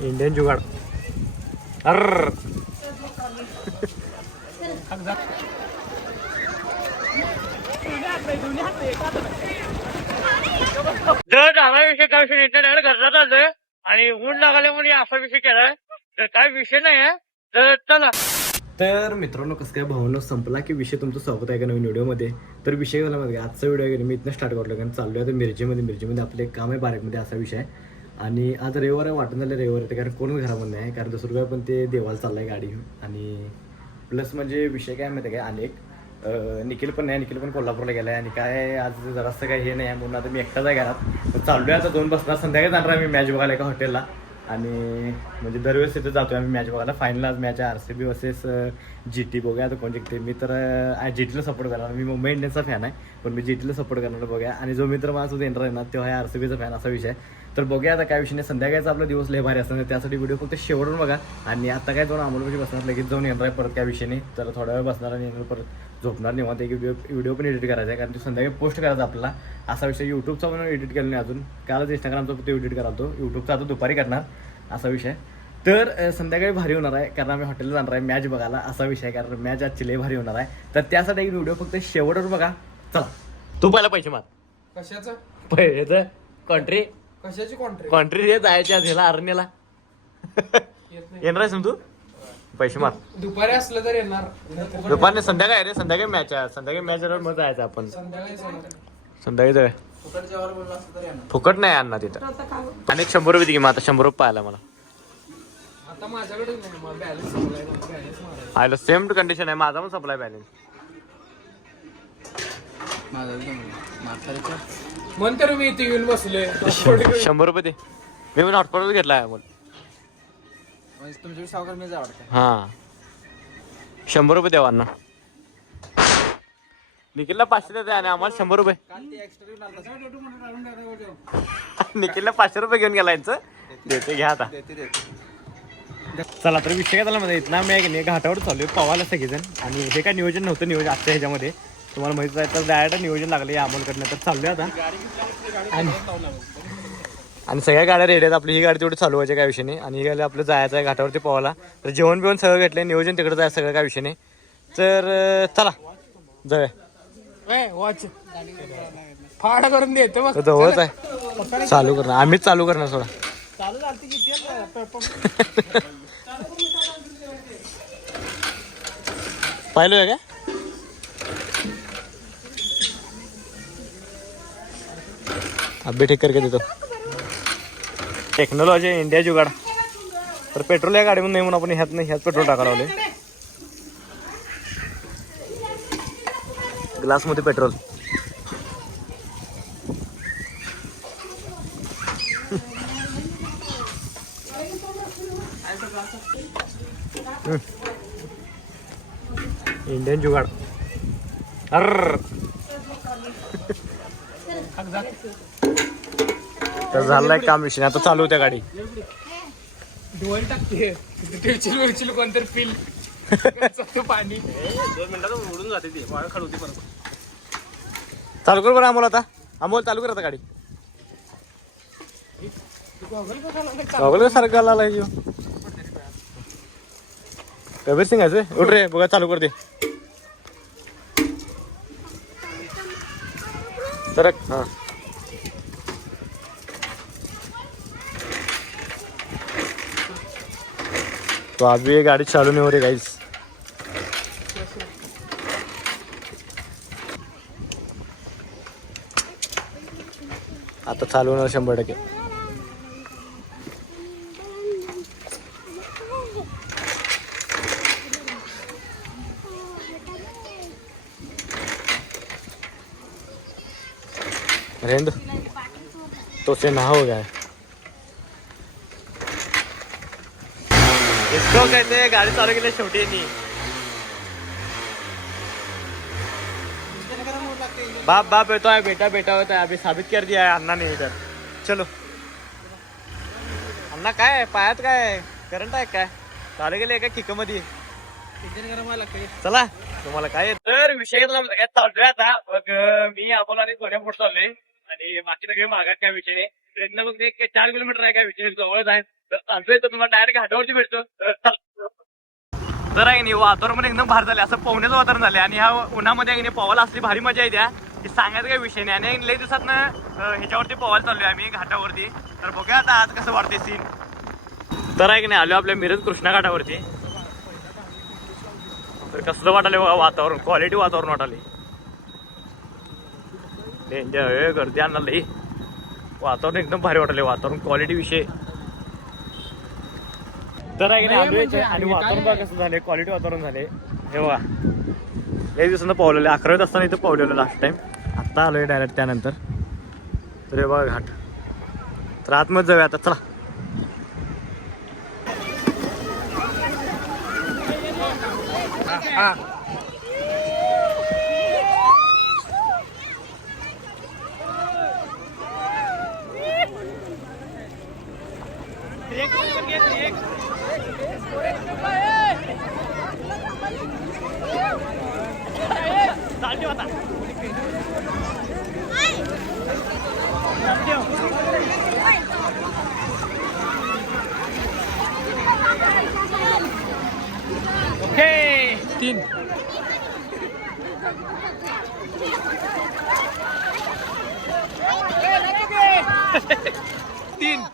Indian जुगाड. अर्र जर झाला विषय काय विषय इंटरनेट घरात आलोय आणि ऊन लागले म्हणून असा विषय केलाय. तर काय विषय नाही आहे. तर चला. तर मित्रांनो कसं काय भावना संपला की विषय तुमचं स्वागत आहे का नवीन व्हिडिओमध्ये. तर विषय झाला माहिती आजचा व्हिडिओ आहे मी इथनं स्टार्ट करतो कारण चालू आहे तर मिरजेमध्ये आपलं एक काम आहे बारेकमध्ये असा विषय आहे. आणि आज रविवार आहे वाटून झालं रविवार येते कारण कोण घरामध्ये आहे कारण दुसरं काय पण ते देवाला चाललं आहे गाडी घेऊन. आणि प्लस म्हणजे विषय काय माहिती आहे काय अनेक निखिल पण नाही निखिल पण कोल्हापूरला गेला आहे आणि काय आज जरासं काय हे नाही आहे म्हणून आता मी एकटाच आहे घरात. तर चाललो आहे आता 2 बसणार संध्याकाळी जाणार आहे मी मॅच बघायला एका हॉटेलला. आणि म्हणजे दरवेळेस तिथे जातो आम्ही मॅच बघायला. फायनल आज मॅच आहे RCB वर्सेस GT. बघूया आता कोण जिंकते. मी तर GTला सपोर्ट करणार. मी मुंबई इंडियन्सचा फॅन आहे पण मी GTला सपोर्ट करणार. बघूया आणि जो मित्र माझा येणार आहे ना तो आहे RCBचा फॅन असा विषय. तर बघूया आता काय विषय नाही. संध्याकाळचा आपला दिवस लय भारी असणार त्यासाठी व्हिडिओ फक्त शेवटून बघा. आणि आता काय जाऊन अमोलमध्ये बसणार लगेच जाऊन येणार आहे परत काय विषय नाही. तर थोडा वेळ बसणार आणि येणार परत झोपणार निवांत. एक व्हिडिओ पण एडिट करायचा आहे कारण तो संध्याकाळी पोस्ट करायचा आपल्याला असा विषय. यूट्यूबचा पण एडिट केला नाही अजून. कालच इंस्टाग्रामचा तो एडिट करायला यूट्यूबचा आता दुपारी करणार असा विषय. तर संध्याकाळी भारी होणार आहे कारण आम्ही हॉटेलला जाणार आहे मॅच बघायला असा विषय कारण मॅच आजची लय भारी होणार आहे. तर त्यासाठी एक व्हिडिओ फक्त शेवटवर बघा. चला तू पहिला पैसे मार. कशाचं पैसे कॉन्ट्री कशाची कॉन्ट्री कॉन्ट्री हे जायचे आज ह्याला अरण्याला येणार आहेस तू. पैसे मार. दुपारी असलं तर येणार. दुपारने संध्याकाळी रे संध्याकाळी मॅच आहे. संध्याकाळी मॅच मग जायचं आपण संध्याकाळी जाऊया. फुकट नाही आणणार तिथं. आणि 100 रुपये दे मग आता 100 रुपये पाहिला मला. आता माझ्याकडे नाही बॅलन्स संपलाय. बॅलन्स मारायचा. आयला सेम कंडिशन आहे माझा पण सप्लाय बॅलन्स. म्हणते रे मी इथे येऊन बसले. 100 रुपये दे. मी पण हॉटस्पॉट घेतला आहे मग. तुमच्या सावकार मी आवडतं. हा 100 रुपये द्यावा ना. निखिलला 500 देते आणि आम्हाला 100 रुपये. निखिलला 500 रुपये घेऊन गेला यांचं. देते घ्या आता. चला तर विषय काय झाला मध्ये इथला मी घाटावर चालू आहे पवायला सगळेजण. आणि हे काय नियोजन नव्हतं नियोजन आजच्या ह्याच्यामध्ये तुम्हाला माहित आहे. तर डायरेक्ट नियोजन लागलं या अमोलकडनं. तर चाललोय आता आणि सगळ्या गाड्या रेडी आहेत. आपली ही गाडी तेवढी चालू व्हायची काय विषय नाही. आणि ही गाडी आपलं जायचं आहे घाटावरती पवायला. तर जेवण बिवण सगळं घेतलं नियोजन तिकडं जायचं सगळं काय विषय नाही. तर चला जाऊया. वॉच फाडा करून देतो मग जवळच आहे चालू करणार. आम्हीच चालू करणार थोडा चालू झालती किती पाहिलं का. अभ्य ठीक करके देतो. टेक्नॉलॉजी इंडिया जुगाड. तर पेट्रोल या गाडीमध्ये नाही म्हणून आपण ह्यात पेट्रोल टाकायला लावले. ग्लासमध्ये पेट्रोल. इंडियन जुगाड. अर्र तर झालंय काम विषय. आता चालू होत्या गाडी. डोल टाकते टिरचिल कोणतरी पिल पाणी 2 मिनिटात उडून जाते ती खडवते परत. चालू कर बरं अमोल. आता अमोल चालू कर आता गाडी. सारखं आला कबीर सिंग आहे उठ रे बघा चालू कर दे. सरक हाँ तो अभी ये गाड़ी चालू नहीं हो रही गाइस. आता चालू होणार 100%. रेंद तो से ना हो गया है. इसको कहते हैं गाड़ी चालू के लिए छोटी नहीं. बाप बाप होता है बेटा बेटा होता है. अभी साबित कर दिया है अन्ना ने इधर. चलो अन्ना काय पायात काय करंट आहे काय चालू गेले का किक मध्ये. चला तुम्हाला काय तर विषय चालतोय आता. मग मी अमोल आणि थोड्या पुढे चाललोय आणि बाकी सगळे मागात काय विषय नाही. ट्रेनला मग एक 4 किलोमीटर आहे काय विषय जवळच आहे. तर चालतोय तर तुम्हाला डायरेक्ट घाटावरती भेटतो. तर आहे नाही वातावरण एकदम भारी झाले, असं पोहण्याचं वातावरण झाले आणि ह्या उन्हामध्ये आहे पोवायला असली भारी मजा येते की सांगायचं काही विषय नाही. आणि लई दिवसात ह्याच्यावरती पोवायला चाललोय आम्ही घाटावरती. तर बघूया आता आज कसं वाटते सीन. तर आहे की नाही आलो आपल्या मिरज कृष्णा घाटावरती. तर कसलं वाटाले बघा वातावरण, क्वालिटी वातावरण वाटाले. डेंजर गर्दी आणणार लई, वातावरण एकदम भारी वाटले, वातावरण क्वालिटी विषय. तर आहे की नाही आलोय आणि वातावरण बघा कसं झाले, क्वालिटी वातावरण झाले. हे बघा लई दिवसांना पावलेलं, 11वीत असताना इथं पावलेलं लास्ट टाइम. आत्ता आलोय डायरेक्ट त्यानंतर. तर हे बघा घाट. तर आतमध्ये जाऊया आता, चला. ओके 3 3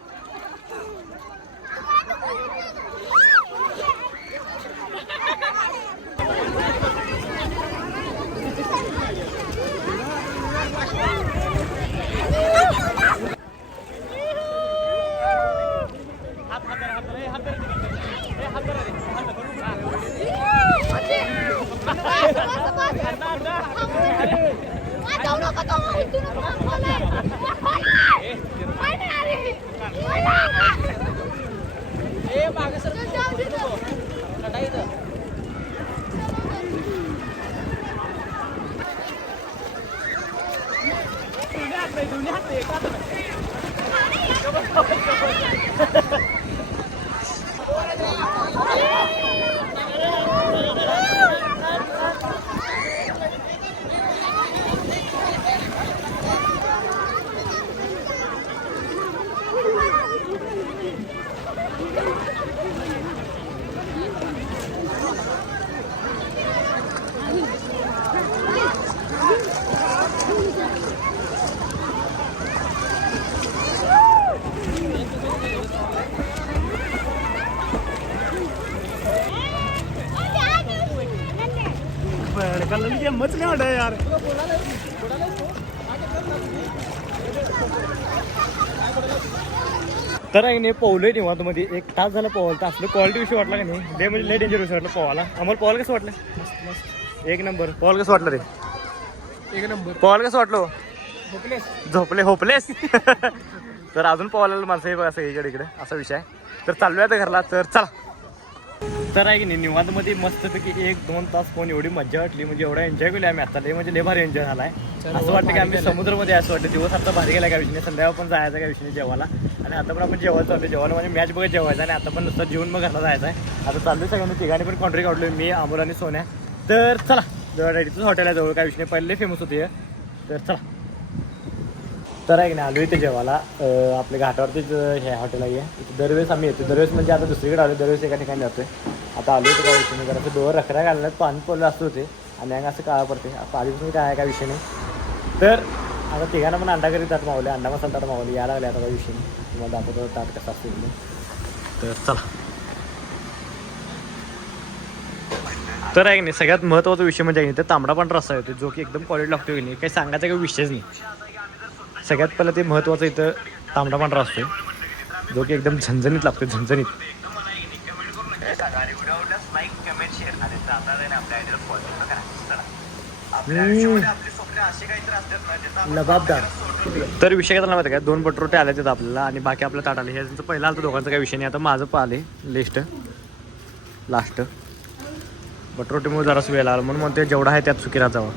मच नाही वाटत यार. तर आहे नाही पोहलोय निवांत मध्ये 1 तास झाला पोहायला. तर असलं क्वालिटी विषय वाटला का नाही, लय म्हणजे लय डेंजर विषय वाटलं पोहायला. आम्हाला पोहायला कसं वाटलं? एक नंबर. पोहायला कसं वाटलं रे? एक नंबर. पोहायला कसं वाटलं? झोपलेस होपलेस. तर अजून पोहायला माणसं हे बघा सगळीकडे इकडे असा विषय आहे. तर चालूया आता घरला, तर चला. तर आहे की नाही निवांत मध्ये मस्तपैकी 1-2 तास फोन एवढी मजा वाटली, म्हणजे एवढा एन्जॉय केली आम्ही आता. लय म्हणजे लय भारी एन्जॉय झालाय. असं वाटतं की आम्ही समुद्रामध्ये, असं वाटतं दिवस आता भारी गेला काय विषय नाही. संध्याकाळ पण जायचं काय विषय नाही जेवायला. आणि आता पण आपण जेवायला चाललो, जेवायला म्हणजे मॅच बघत जेवायचं आणि आता पण नुसतं जेवून मग घरला जायचं आहे. आता चाललोय सगळ्यांनी तिघांनी पण कॉन्ट्री काढलोय, मी अमोल आणि सोन्या. तर चला जवळ इथंच हॉटेल आहे, जवळ काय विषय नाही, पहिले फेमस होते. तर चला. तर आहे की नाही आलो इथे जेवायला आपल्या घाटावरतीच हे हॉटेल आहे. इथे दरवेळेस आम्ही येतो, दरवेळेस म्हणजे आता दुसरीकडे आलो, दरवेळेस एका ठिकाणी जातोय. आता आलो इथे काय विषय नाही, जरा डोअर रखड्या घालण्यात पाणी पडलं असं होते आणि अंग असं काळा पडते. आता आधीपासून काय काय विषय नाही. तर आता तिघांना पण अंडा करीत ताट मावले, अंडा मसाला ताट मावले, यायला लागले. आता काही विषय नाही, तुम्हाला दाखवतो ताट कसं असतो. तर चला. तर आहे की नाही सगळ्यात महत्त्वाचा विषय म्हणजे इथे तांबडा पांढरा रस्सा येतो, जो की एकदम क्वालिटी लागतो की नाही, काही सांगायचा काही विषयच नाही. सगळ्यात पहिलं ते महत्त्वाचं इथं तांबडा पांढरा असतो, जो की एकदम झणझणीत लागतो, झणझणीत. लबाबदार. तर विषय काय झाला माहिती का, 2 बटरोटे आले तिथं आपल्याला आणि बाकी आपल्या ताट आले. हे त्यांचं पहिलं आलं तर दोघांचा काही विषय नाही. आता माझं पण आले लास्ट बटरोटीमुळे जरासं वेळ लागला, म्हणून म्हणते जेवढा आहे त्यात सुखी राहावं.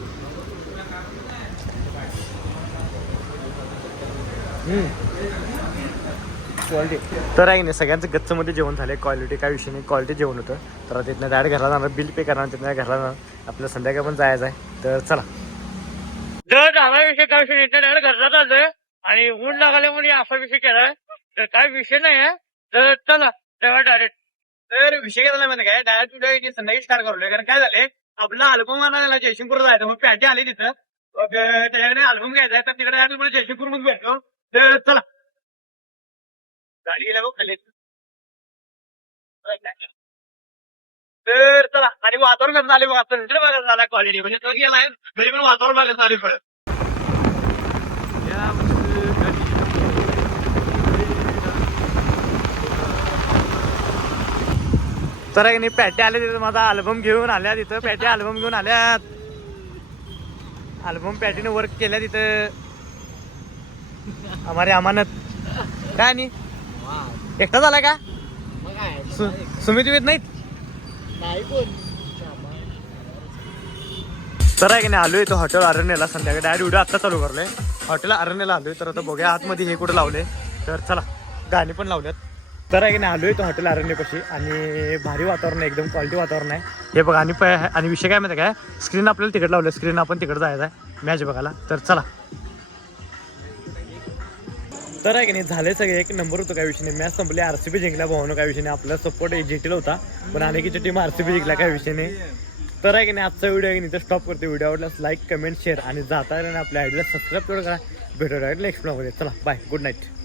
क्वालिटी. तर आहे नाही सगळ्यांचं गच्चमध्ये जेवण झालं, क्वालिटी काय विषय नाही, क्वालिटी जेवण होतं. तर तिथनं डायरेक्ट घरला जाणार, बिल पे करणार, तिथनं घरला जाणार. आपल्याला संध्याकाळी पण जायचं आहे. तर चला. जर झाला विषय काय विषय नाही डायरेक्ट घरात आलोय आणि ऊन लागले म्हणून असा विषय केलाय तर काय विषय नाही आहे तर चला तेव्हा डायरेक्ट तर विषय केला माहिती काय डायरेक्ट व्हिडिओ संध्याकाळी स्टार्ट करलोय कारण काय झाले आपला अल्बम आणायला जयसिंगपूर जायचं मग पॅटी आली तिथं मग त्याच्याकडे अल्बम घ्यायचा तर तिकडे जयसिंगपूर मध्ये भेटतो तर चला गाडी गेल्या बघ खाली तर चला आणि वातावरण कसं झाले बघा संजय बघा झाला क्वालिटी म्हणजे तो गेलाय घरी पण वातावरण बघा झाले पडत तर नाही पॅटे आले तिथं माझा अल्बम घेऊन आल्या तिथं पॅटे अल्बम घेऊन आल्यात अल्बम पॅटीने वर्क केल्या तिथं हमारे अमानत काय आणि एकटा झालाय का सुमित वित नाहीत तर आहे की नाही आलोय तो हॉटेल अरण्यला संध्याकाळी डायरेक्ट व्हिडिओ आता चालू करलोय हॉटेल अरण्यला आलोय तर आता बघूया आतमध्ये हे कुठं लावले तर चला गाणी पण लावल्यात तर आहे की नाही आलोय तो हॉटेल अरण्यपाशी आणि भारी वातावरण आहे एकदम क्वालिटी वातावरण आहे हे बघा आणि विषय काय माहिती काय स्क्रीन आपल्याला तिकडे लावलं स्क्रीन आपण तिकडे जायचं आहे मॅच बघायला तर चला तर आहे की नाही झाले सगळे एक नंबर होतो काय विषय नाही मॅच संपली आरसीबी जिंकल्या भावनो काय विषय नाही आपला सपोर्ट जिंकला होता पण अनेकीची टीम आरसीबी जिंकला काय विषय नाही तर आहे की नाही आजचा व्हिडिओ आहे की नाही तर स्टॉप करते व्हिडिओ आवडल्यास लाईक कमेंट शेअर आणि जाता आपल्या आयडीला सबस्क्राईब करा भेटूया नेक्स्ट ब्लॉगमध्ये चला बाय गुड नाईट